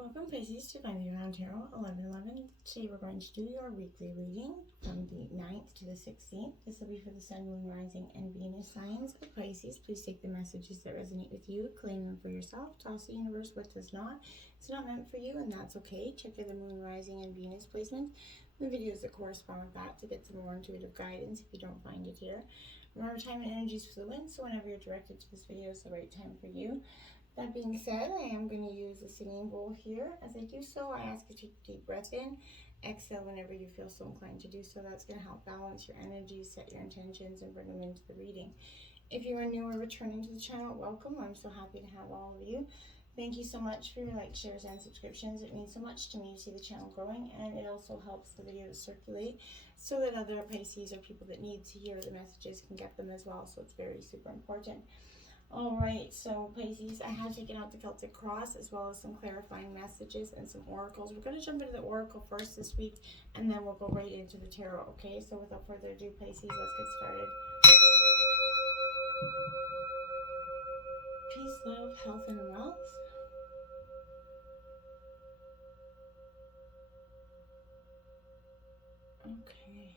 Welcome Pisces to Find the Around Tarot 1111. Today we're going to do your weekly reading from the 9th to the 16th. This will be for the Sun, Moon, Rising, and Venus signs of Pisces. Please take the messages that resonate with you, claim them for yourself, toss the universe what does not. It's not meant for you, and that's okay. Check out the Moon, Rising, and Venus placement, the videos that correspond with that to get some more intuitive guidance if you don't find it here. Remember, time and energy is fluid, so whenever you're directed to this video is the right time for you. That being said, I am going to use a singing bowl here. As I do so, I ask you to take a deep breath in, exhale whenever you feel so inclined to do so. That's going to help balance your energy, set your intentions, and bring them into the reading. If you are new or returning to the channel, welcome. I'm so happy to have all of you. Thank you so much for your likes, shares, and subscriptions. It means so much to me to see the channel growing, and it also helps the videos circulate so that other Pisces or people that need to hear the messages can get them as well. So it's very super important. Alright, so Pisces, I have taken out the Celtic Cross as well as some clarifying messages and some oracles. We're going to jump into the oracle first this week, and then we'll go right into the tarot, okay? So without further ado, Pisces, let's get started. Peace, love, health, and wealth. Okay.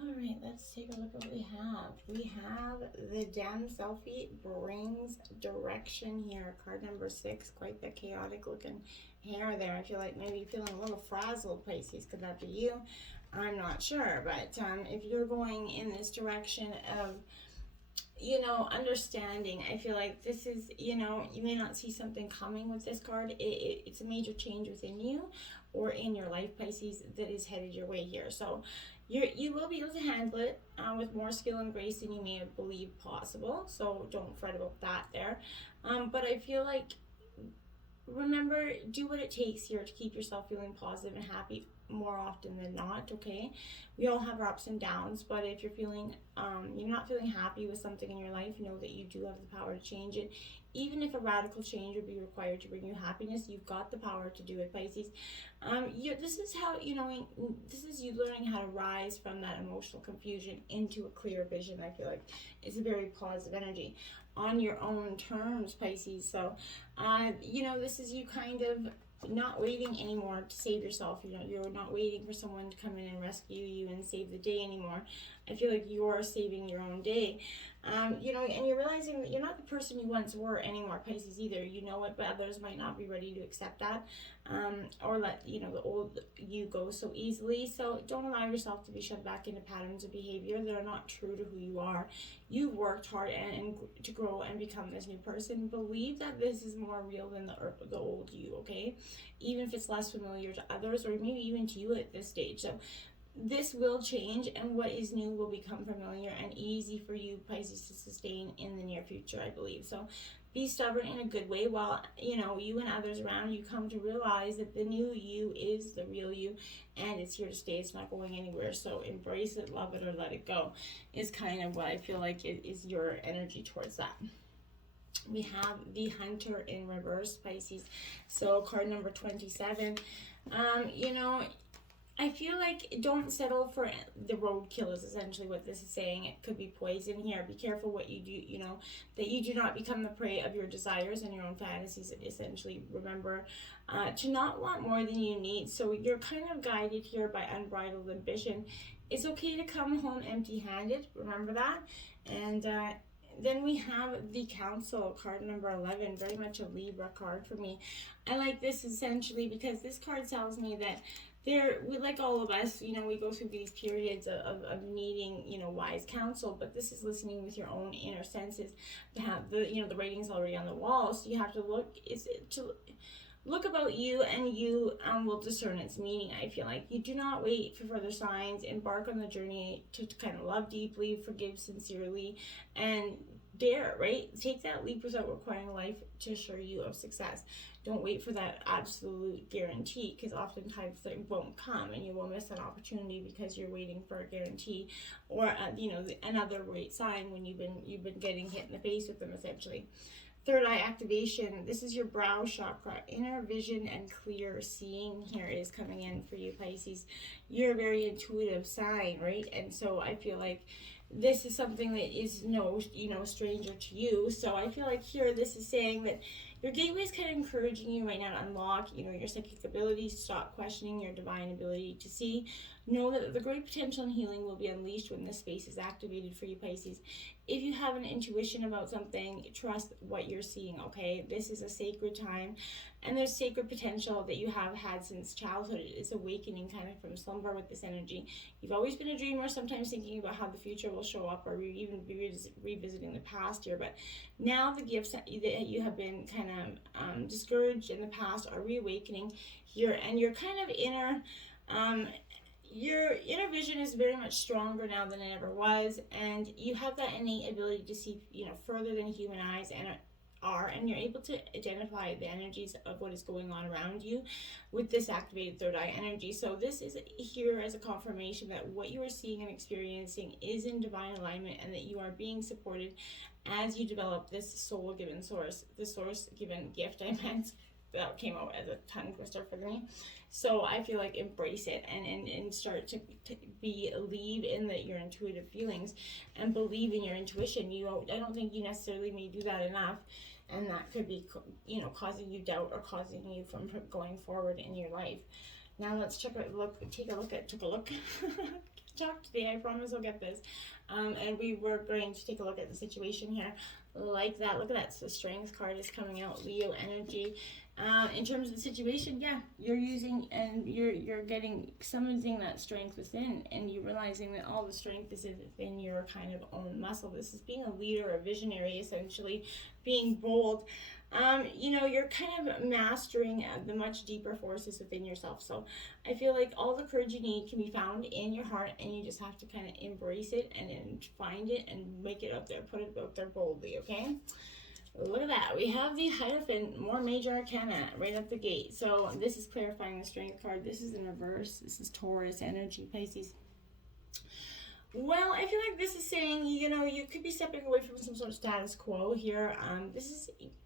Alright, let's take a look at what we have. We have the Damn Selfie brings direction here. Card number 6, quite the chaotic looking hair there. I feel like maybe you're feeling a little frazzled, Pisces. Could that be you? I'm not sure. But if you're going in this direction of, you know, understanding, I feel like this is, you know, you may not see something coming with this card. It's a major change within you or in your life, Pisces, that is headed your way here. So you will be able to handle it with more skill and grace than you may have believed possible. So don't fret about that there. But I feel like, remember, do what it takes here to keep yourself feeling positive and happy more often than not, okay? We all have our ups and downs, but if you're feeling, you're not feeling happy with something in your life, know that you do have the power to change it. Even if a radical change would be required to bring you happiness, you've got the power to do it, Pisces. This is how, you know, this is you learning how to rise from that emotional confusion into a clear vision. I feel like it's a very positive energy on your own terms, Pisces. So, you know, this is you kind of not waiting anymore to save yourself. You know, you're not waiting for someone to come in and rescue you and save the day anymore. I feel like you're saving your own day. You know, and you're realizing that you're not the person you once were anymore, Pisces, either. You know it, but others might not be ready to accept that, or let, you know, the old you go so easily. So don't allow yourself to be shoved back into patterns of behavior that are not true to who you are. You've worked hard and to grow and become this new person. Believe that this is more real than the old you, okay? Even if it's less familiar to others, or maybe even to you at this stage. So this will change, and what is new will become familiar and easy for you, Pisces, to sustain in the near future, I believe. So be stubborn in a good way while, you know, you and others around you come to realize that the new you is the real you, and it's here to stay. It's not going anywhere. So embrace it, love it, or let it go is kind of what I feel like is your energy towards that. We have the Hunter in reverse, Pisces. So card number 27. You know, I feel like don't settle for the roadkill is essentially what this is saying. It could be poison here. Be careful what you do, you know, that you do not become the prey of your desires and your own fantasies. Essentially, remember to not want more than you need. So you're kind of guided here by unbridled ambition. It's okay to come home empty-handed. Remember that. And then we have the Council, card number 11, very much a Libra card for me. I like this essentially because this card tells me that we, like all of us, you know, we go through these periods of needing, you know, wise counsel, but this is listening with your own inner senses. To have the, you know, the rating's already on the wall, so you have to look about you, and you will discern its meaning. I feel like you do not wait for further signs. Embark on the journey to kind of love deeply, forgive sincerely, and dare, right? Take that leap without requiring life to assure you of success. Don't wait for that absolute guarantee, because oftentimes it won't come, and you will miss an opportunity because you're waiting for a guarantee or you know, another great sign when you've been getting hit in the face with them, essentially. Third eye activation. This is your brow chakra. Inner vision and clear seeing here is coming in for you, Pisces. You're a very intuitive sign, right? And so I feel like this is something that is no, stranger to you. So I feel like here this is saying that your gateway is kind of encouraging you right now to unlock, your psychic abilities, stop questioning your divine ability to see. Know that the great potential and healing will be unleashed when this space is activated for you, Pisces. If you have an intuition about something, trust what you're seeing, okay? This is a sacred time, and there's sacred potential that you have had since childhood. It's awakening kind of from slumber with this energy. You've always been a dreamer, sometimes thinking about how the future will show up, or even be revisiting the past here. But now the gifts that you have been kind of discouraged in the past are reawakening here, and your kind of your inner vision is very much stronger now than it ever was, and you have that innate ability to see, further than human eyes and you're able to identify the energies of what is going on around you with this activated third eye energy. So this is here as a confirmation that what you are seeing and experiencing is in divine alignment, and that you are being supported as you develop this soul-given source, the source-given gift. I meant that came out as a tongue twister for me. So I feel like embrace it and start to believe in your intuitive feelings and believe in your intuition. I don't think you necessarily may do that enough, and that could be, causing you doubt or causing you from going forward in your life. Now let's take a look. Talk today, I promise I'll get this. And we were going to take a look at the situation here like that. Look at that. So the Strength card is coming out, Leo energy. In terms of the situation, yeah, you're using and you're summoning that strength within, and you're realizing that all the strength is within your kind of own muscle. This is being a leader, a visionary, essentially being bold. You're kind of mastering the much deeper forces within yourself. So I feel like all the courage you need can be found in your heart, and you just have to kind of embrace it and find it and make it up there, put it out there boldly, okay? Look at that. We have the Hierophant, more major arcana right at the gate. So this is clarifying the Strength card. This is in reverse. This is Taurus energy, Pisces. Well, I feel like this is saying, you could be stepping away from some sort of status quo here.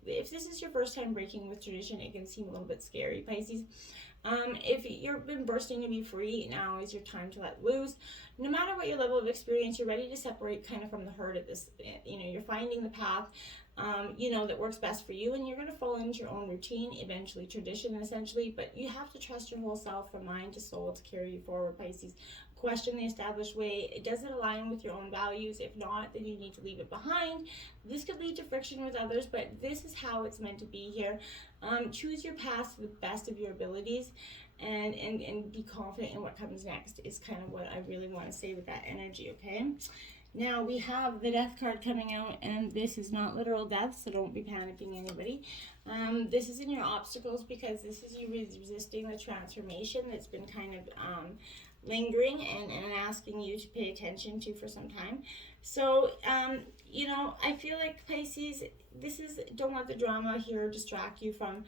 If this is your first time breaking with tradition, it can seem a little bit scary, Pisces. If you've been bursting to be free, now is your time to let loose. No matter what your level of experience, you're ready to separate kind of from the herd at this. You're finding the path, that works best for you, and you're going to fall into your own routine, eventually tradition, essentially. But you have to trust your whole self from mind to soul to carry you forward, Pisces. Question the established way. Does it align with your own values? If not, then you need to leave it behind. This could lead to friction with others, but this is how it's meant to be here. Choose your path to the best of your abilities, and be confident in what comes next is kind of what I really want to say with that energy, okay? Now we have the Death card coming out, and this is not literal death, so don't be panicking, anybody. This is in your obstacles, because this is you resisting the transformation that's been kind of lingering and asking you to pay attention to for some time. So, I feel like, Pisces, don't let the drama here distract you from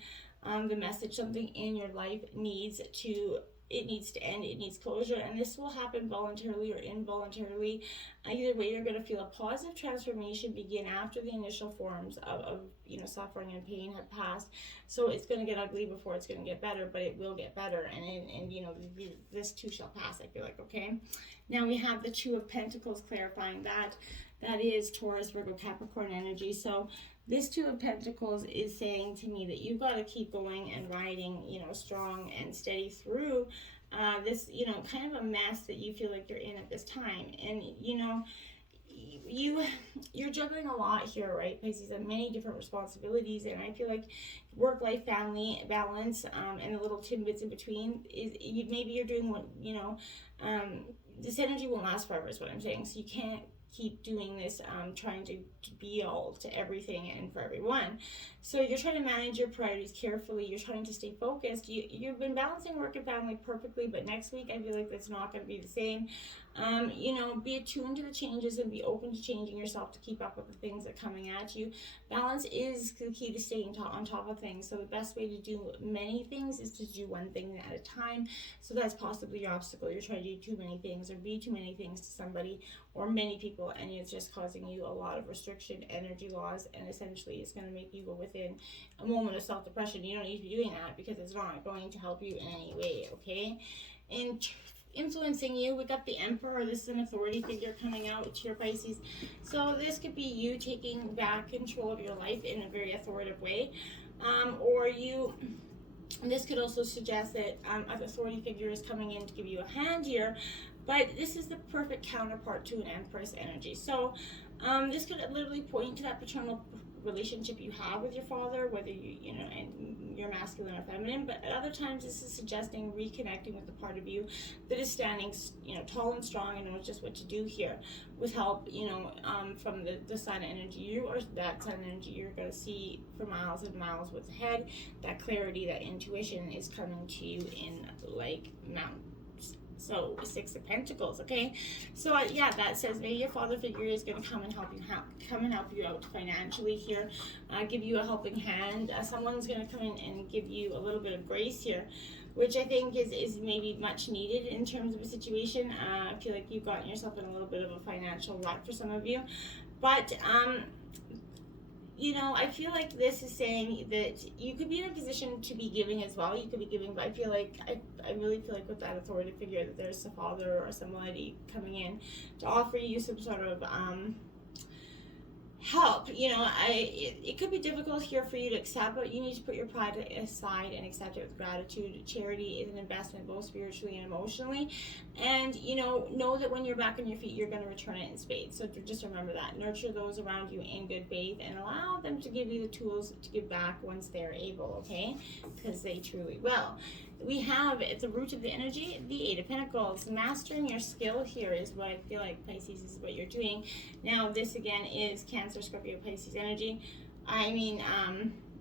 the message. Something in your life needs to end, it needs closure, and this will happen voluntarily or involuntarily. Either way, you're going to feel a positive transformation begin after the initial forms of suffering and pain have passed. So it's going to get ugly before it's going to get better, but it will get better, and this too shall pass, I feel like, okay? Now we have the Two of Pentacles clarifying that is Taurus, Virgo, Capricorn energy. So this Two of Pentacles is saying to me that you've got to keep going and riding, strong and steady through this, kind of a mess that you feel like you're in at this time. And, you're juggling a lot here, right, Pisces, and many different responsibilities. And I feel like work-life, family balance, and the little tidbits in between maybe you're doing what, this energy won't last forever is what I'm saying. So you can't keep doing this, trying to be all to everything and for everyone. So you're trying to manage your priorities carefully. You're trying to stay focused. You've been balancing work and family perfectly, but next week I feel like that's not going to be the same. Be attuned to the changes and be open to changing yourself to keep up with the things that are coming at you. Balance is the key to staying on top of things. So the best way to do many things is to do one thing at a time. So that's possibly your obstacle. You're trying to do too many things or be too many things to somebody or many people, and it's just causing you a lot of restriction, energy loss, and essentially it's going to make you go within a moment of self-depression. You don't need to be doing that because it's not going to help you in any way, okay? And influencing you. We got the Emperor. This is an authority figure coming out to your Pisces. So this could be you taking back control of your life in a very authoritative way. Or you, this could also suggest that an authority figure is coming in to give you a hand here. But this is the perfect counterpart to an Empress energy. So this could literally point to that paternal relationship you have with your father, whether and you're masculine or feminine. But at other times, this is suggesting reconnecting with the part of you that is standing, tall and strong and knows just what to do here, with help, from the sun energy. You or that sun energy, you're going to see for miles and miles what's ahead. That clarity, that intuition is coming to you in like mountains. So 6 of Pentacles, okay? So yeah, that says maybe your father figure is going to come and help you out financially here, give you a helping hand. Someone's going to come in and give you a little bit of grace here, which I think is maybe much needed in terms of a situation. I feel like you've gotten yourself in a little bit of a financial rut for some of you, but I feel like this is saying that you could be in a position to be giving as well. You could be giving, but I feel like, I really feel like with that authority figure that there's a father or somebody coming in to offer you some sort of help. It could be difficult here for you to accept, but you need to put your pride aside and accept it with gratitude. Charity is an investment both spiritually and emotionally, and know that when you're back on your feet, you're going to return it in spades. So just remember that. Nurture those around you in good faith and allow them to give you the tools to give back once they're able, okay? Because they truly will. We have at the root of the energy, the 8 of Pentacles. Mastering your skill here is what I feel like, Pisces, is what you're doing. Now, this again is Cancer, Scorpio, Pisces energy. I mean,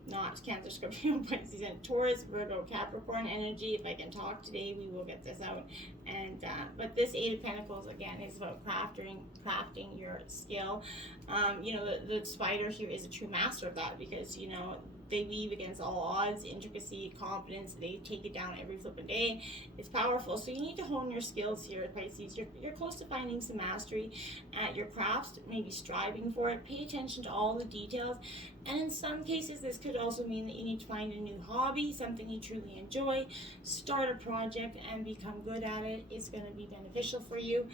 not Cancer, Scorpio, Pisces, and Taurus, Virgo, Capricorn energy. If I can talk today, we will get this out. And but this 8 of Pentacles again is about crafting your skill. The spider here is a true master of that, because they weave against all odds, intricacy, confidence. They take it down every flipping day. It's powerful. So you need to hone your skills here, Pisces. You're close to finding some mastery at your crafts, maybe striving for it. Pay attention to all the details. And in some cases, this could also mean that you need to find a new hobby, something you truly enjoy. Start a project and become good at it. It's going to be beneficial for you.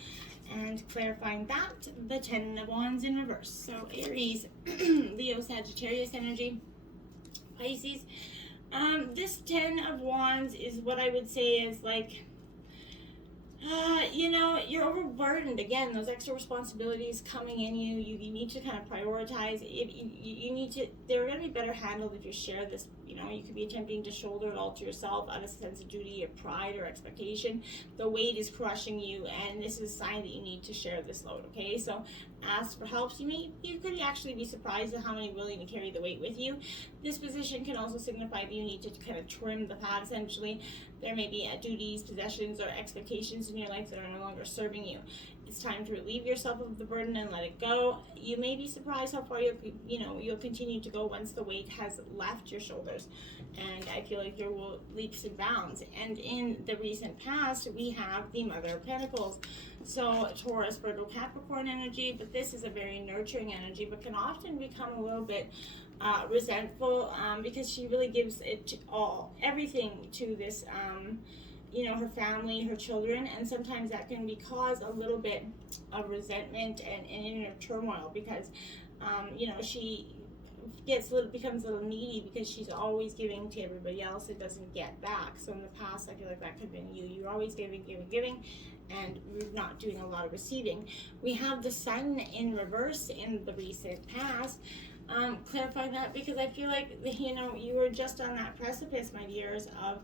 And clarifying that, the 10 of Wands in reverse. So Aries, Leo, Sagittarius energy. Pisces, this 10 of Wands is what I would say is like, you're overburdened. Again, those extra responsibilities coming in you need to kind of prioritize. You need to, they're going to be better handled if you share this. You could be attempting to shoulder it all to yourself out of a sense of duty or pride or expectation. The weight is crushing you, and this is a sign that you need to share this load, okay? So ask for help. You could actually be surprised at how many are willing to carry the weight with you. This position can also signify that you need to kind of trim the fat, essentially. There may be duties, possessions, or expectations in your life that are no longer serving you. It's time to relieve yourself of the burden and let it go. You may be surprised how far you'll continue to go once the weight has left your shoulders. And I feel like there will leaps and bounds. And in the recent past, we have the Mother of Pentacles. So Taurus, Virgo, Capricorn energy, but this is a very nurturing energy, but can often become a little bit resentful because she really gives everything to this her family, her children, and sometimes that can cause a little bit of resentment and inner turmoil because she becomes a little needy because she's always giving to everybody else and doesn't get back. So in the past, I feel like that could have been you. You're always giving, and you're not doing a lot of receiving. We have the Sun in reverse in the recent past. Clarifying that because I feel like you were just on that precipice, my dears, of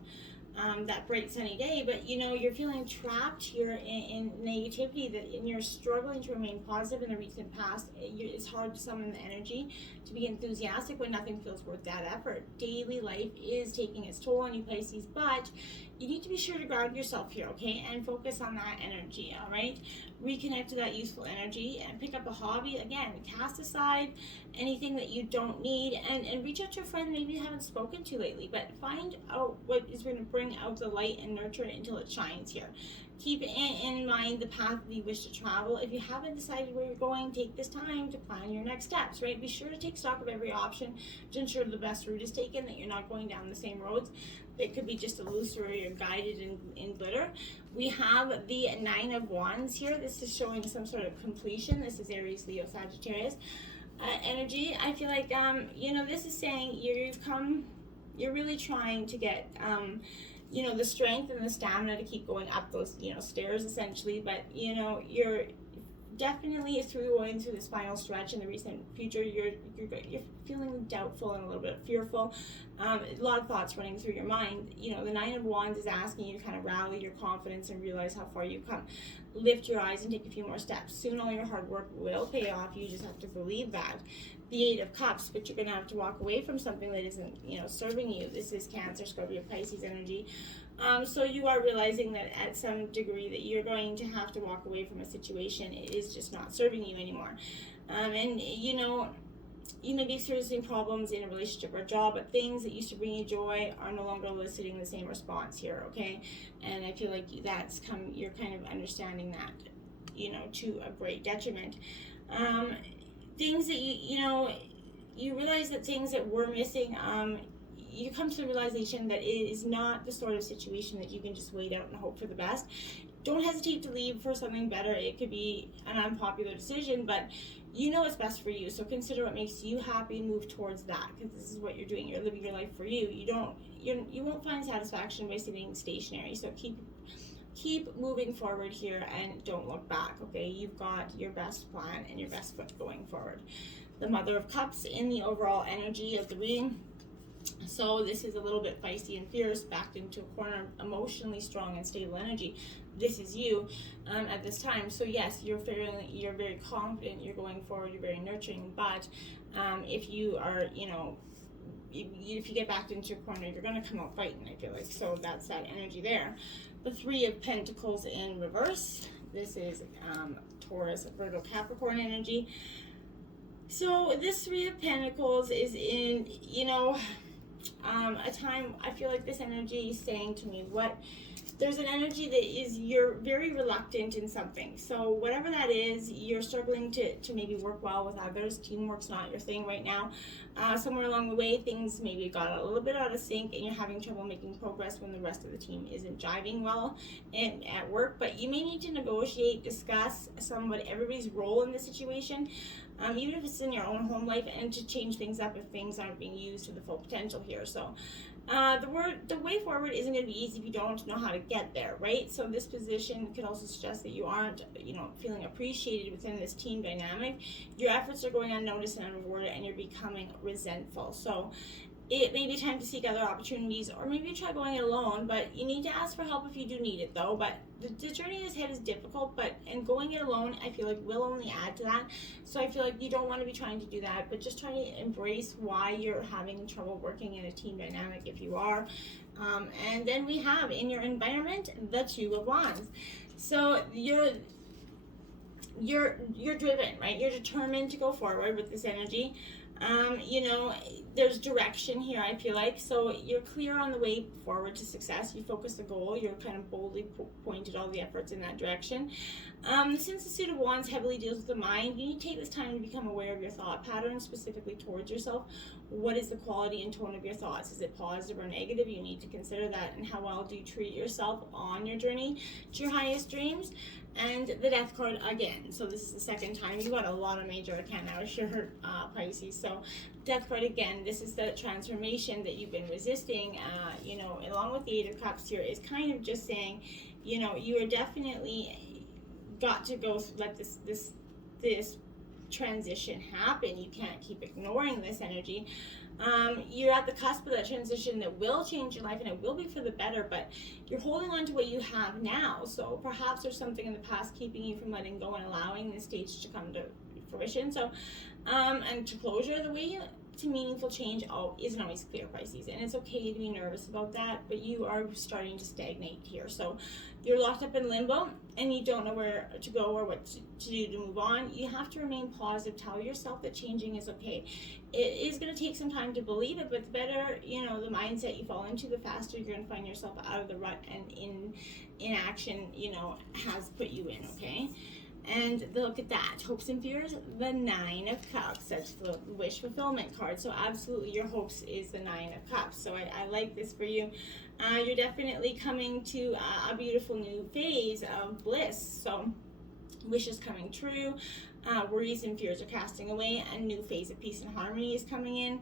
that bright sunny day, but you're feeling trapped here in negativity, and you're struggling to remain positive in the recent past. It's hard to summon the energy to be enthusiastic when nothing feels worth that effort. Daily life is taking its toll on you, Pisces, but you need to be sure to ground yourself here, okay, and focus on that energy, all right? Reconnect to that useful energy and pick up a hobby. Again, cast aside anything that you don't need and reach out to a friend maybe you haven't spoken to lately, but find out what is going to bring out the light and nurture it until it shines here. Keep in mind the path that you wish to travel. If you haven't decided where you're going, take this time to plan your next steps, right? Be sure to take stock of every option to ensure the best route is taken, that you're not going down the same roads. It could be just illusory or guided in glitter. We have the Nine of Wands here. This is showing some sort of completion. This is Aries, Leo, Sagittarius energy. I feel like, this is saying you're really trying to get, the strength and the stamina to keep going up those, stairs essentially, but, you're definitely going through this final stretch in the recent future. You're feeling doubtful and a little bit fearful. A lot of thoughts running through your mind. The Nine of Wands is asking you to kind of rally your confidence and realize how far you've come. Lift your eyes and take a few more steps. Soon all your hard work will pay off. You just have to believe that. The Eight of Cups, but you're going to have to walk away from something that isn't, serving you. This is Cancer, Scorpio, Pisces energy. So you are realizing that at some degree that you're going to have to walk away from a situation. It is just not serving you anymore. And you may be experiencing problems in a relationship or a job, but things that used to bring you joy are no longer eliciting the same response here, okay? And I feel like you're kind of understanding that, to a great detriment. Things that you realize that things that were missing, you come to the realization that it is not the sort of situation that you can just wait out and hope for the best. Don't hesitate to leave for something better. It could be an unpopular decision, but you know what's best for you. So consider what makes you happy and move towards that, because this is what you're doing. You're living your life for you. You won't find satisfaction by sitting stationary. So keep moving forward here and don't look back, okay? You've got your best plan and your best foot going forward. The Mother of Cups in the overall energy of the reading. So this is a little bit feisty and fierce, backed into a corner, emotionally strong and stable energy. This is you at this time. So yes, you're very confident, you're going forward, you're very nurturing, but if you are, if you get backed into a corner, you're going to come out fighting, I feel like. So that's that energy there. The Three of Pentacles in reverse. This is Taurus, Virgo, Capricorn energy. So this Three of Pentacles is in, a time, I feel like this energy is saying to me, there's an energy that is, you're very reluctant in something. So whatever that is, you're struggling to maybe work well with others. Teamwork's not your thing right now. Somewhere along the way, things maybe got a little bit out of sync and you're having trouble making progress when the rest of the team isn't jiving well at work. But you may need to negotiate, discuss everybody's role in the situation. Even if it's in your own home life, and to change things up if things aren't being used to the full potential here. So the way forward isn't going to be easy if you don't know how to get there, right? So this position could also suggest that you aren't, feeling appreciated within this team dynamic. Your efforts are going unnoticed and unrewarded, and you're becoming resentful. So it may be time to seek other opportunities, or maybe try going it alone, but you need to ask for help if you do need it, though. But the journey ahead is difficult, and going it alone, I feel like, will only add to that. So I feel like you don't want to be trying to do that, but just try to embrace why you're having trouble working in a team dynamic if you are. And then we have, in your environment, the Two of Wands. So you're driven, right? You're determined to go forward with this energy. There's direction here, I feel like. So you're clear on the way forward to success. You focus the goal. You're kind of boldly pointed all the efforts in that direction. Since the Suit of Wands heavily deals with the mind, you need to take this time to become aware of your thought patterns, specifically towards yourself. What is the quality and tone of your thoughts? Is it positive or negative? You need to consider that. And how well do you treat yourself on your journey to your highest dreams? And the Death card again. So this is the second time. You got a lot of major arcana out here, Pisces. So Death card again. This is the transformation that you've been resisting. Along with the Eight of Cups here, is kind of just saying, you are definitely got to go let this transition happen. You can't keep ignoring this energy. You're at the cusp of that transition that will change your life, and it will be for the better, but you're holding on to what you have now. So perhaps there's something in the past keeping you from letting go and allowing this stage to come to fruition. So and to closure, the way to meaningful change isn't always clear, Pisces, and it's okay to be nervous about that, but you are starting to stagnate here. So you're locked up in limbo and you don't know where to go or what to do to move on. You have to remain positive. Tell yourself that changing is okay. It is going to take some time to believe it, but the better, the mindset you fall into, the faster you're going to find yourself out of the rut and in action, has put you in, okay? And look at that, hopes and fears, the 9 of Cups. That's the wish fulfillment card. So absolutely your hopes is the 9 of Cups. So I like this for you. You're definitely coming to a beautiful new phase of bliss. So wishes coming true, worries and fears are casting away, a new phase of peace and harmony is coming in.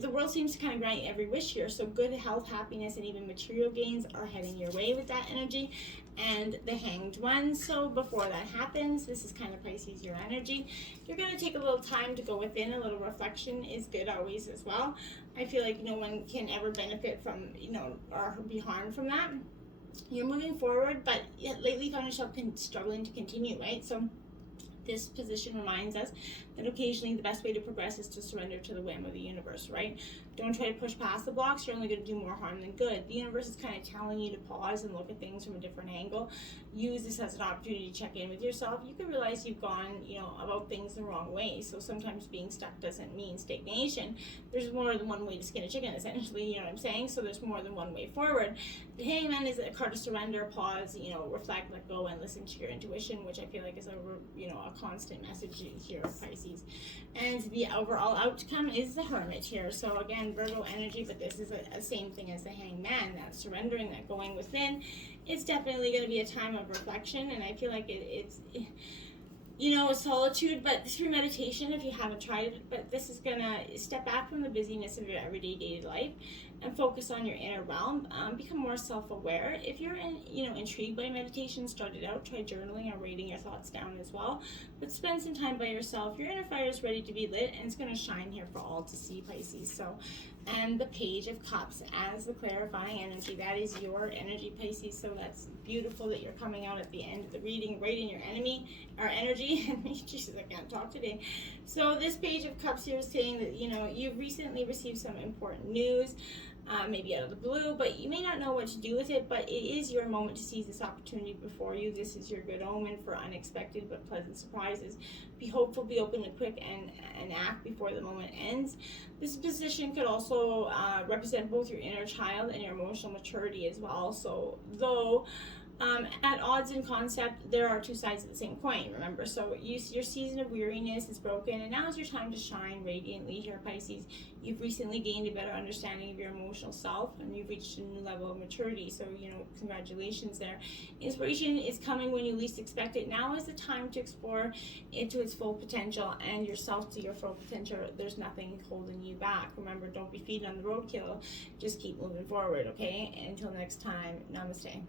The world seems to kind of grant every wish here, so good health, happiness, and even material gains are heading your way with that energy. And the Hanged One, so before that happens, this is kind of Pisces, your energy. You're going to take a little time to go within. A little reflection is good always as well. I feel like no one can ever benefit from, or be harmed from that. You're moving forward, but lately you found yourself struggling to continue, right? So this position reminds us that occasionally the best way to progress is to surrender to the whim of the universe, right? Don't try to push past the blocks. You're only going to do more harm than good. The universe is kind of telling you to pause and look at things from a different angle. Use this as an opportunity to check in with yourself. You can realize you've gone, about things the wrong way. So sometimes being stuck doesn't mean stagnation. There's more than one way to skin a chicken, essentially, you know what I'm saying? So there's more than one way forward. The Hangman is a card of surrender, pause, reflect, let go, and listen to your intuition, which I feel like is a constant message here of Pisces. And the overall outcome is the Hermit here. So again, Virgo energy, but this is a same thing as the Hangman, that surrendering, that going within. It's definitely going to be a time of reflection, and I feel like it's solitude, but through meditation, if you haven't tried it, but this is going to step back from the busyness of your everyday daily life and focus on your inner realm. Become more self-aware. If you're intrigued by meditation, start it out. Try journaling or writing your thoughts down as well. But spend some time by yourself. Your inner fire is ready to be lit, and it's going to shine here for all to see, Pisces. So, and the Page of Cups as the clarifying energy. That is your energy, Pisces. So that's beautiful that you're coming out at the end of the reading, right in your energy. Jesus, I can't talk today. So this Page of Cups here is saying that, you've recently received some important news. Maybe out of the blue, but you may not know what to do with it, but it is your moment to seize this opportunity before you. This is your good omen for unexpected but pleasant surprises. Be hopeful, be open and quick, and act before the moment ends. This position could also represent both your inner child and your emotional maturity as well. So though at odds in concept, there are two sides of the same coin, remember? So your season of weariness is broken, and now is your time to shine radiantly here, Pisces. You've recently gained a better understanding of your emotional self, and you've reached a new level of maturity. So, congratulations there. Inspiration is coming when you least expect it. Now is the time to explore into its full potential and yourself to your full potential. There's nothing holding you back. Remember, don't be feeding on the roadkill. Just keep moving forward, okay? Until next time, namaste.